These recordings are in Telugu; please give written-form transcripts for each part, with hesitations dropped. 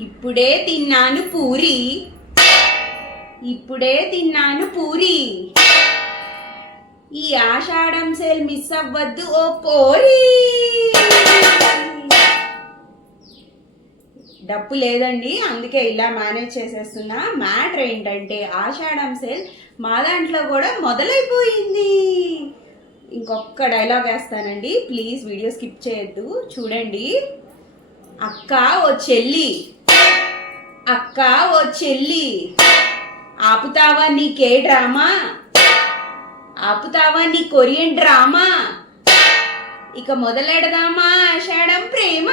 ఇప్పుడే తిన్నాను పూరి, ఇప్పుడే తిన్నాను పూరి. ఈ ఆషాఢం సేల్ మిస్ అవ్వద్దు ఓ పోరి. డప్పు లేదండి, అందుకే ఇలా మేనేజ్ చేసేస్తున్నా. మ్యాటర్ ఏంటంటే ఆషాఢం సేల్ మా దాంట్లో కూడా మొదలైపోయింది. ఇంకొక డైలాగ్ వేస్తానండి, ప్లీజ్ వీడియో స్కిప్ చేయొద్దు, చూడండి. అక్క ఓ చెల్లి, అక్క ఓ చెల్లి, ఆపుతావా నీకే డ్రామా, ఆపుతావా నీ కొరియన్ డ్రామా, ఇక మొదలెడదామా ఆషాఢం ప్రేమ.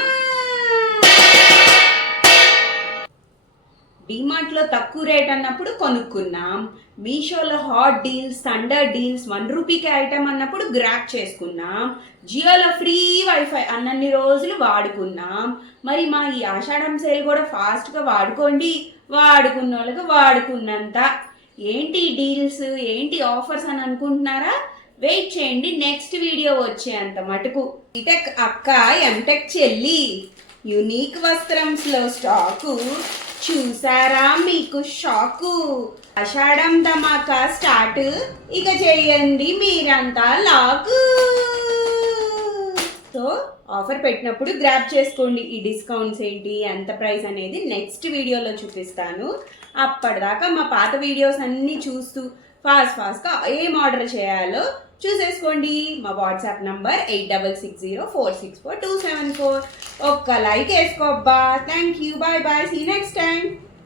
డిమార్ట్లో తక్కువ రేట్ అన్నప్పుడు కొనుక్కున్నాం, మీషోలో హాట్ డీల్స్, థండర్ డీల్స్, 1 రూపీకే ఐటమ్ అన్నప్పుడు గ్రాప్ చేసుకున్నాం, జియోలో ఫ్రీ వైఫై అన్నన్ని రోజులు వాడుకున్నాం. మరి మా ఈ ఆషాఢం సేల్ కూడా ఫాస్ట్గా వాడుకోండి, వాడుకున్న వాళ్ళకి వాడుకున్నంత. ఏంటి డీల్స్, ఏంటి ఆఫర్స్ అని అనుకుంటున్నారా? వెయిట్ చేయండి, నెక్స్ట్ వీడియో వచ్చేంత మటుకు. బీటెక్ అక్క, ఎంటెక్ చెల్లి, యునీక్ వస్త్రంస్లో స్టాకు చూసారా మీకు షాకు. ఆషాఢం ధమాకా స్టార్ట్, ఇక చేయండి మీరంతా లాకు. సో ఆఫర్ పెట్టినప్పుడు గ్రాప్ చేసుకోండి. ఈ డిస్కౌంట్స్ ఏంటి, ఎంత ప్రైస్ అనేది నెక్స్ట్ వీడియోలో చూపిస్తాను. అప్పటిదాకా మా పాత వీడియోస్ అన్నీ చూస్తూ ఫాస్ట్గా ఏం ఆర్డర్ చేయాలో చూసేసుకోండి. మా వాట్సాప్ నంబర్ 8660464274. ఒక్క లైక్ వేసుకోబ్బా. Thank you, bye bye, see next time.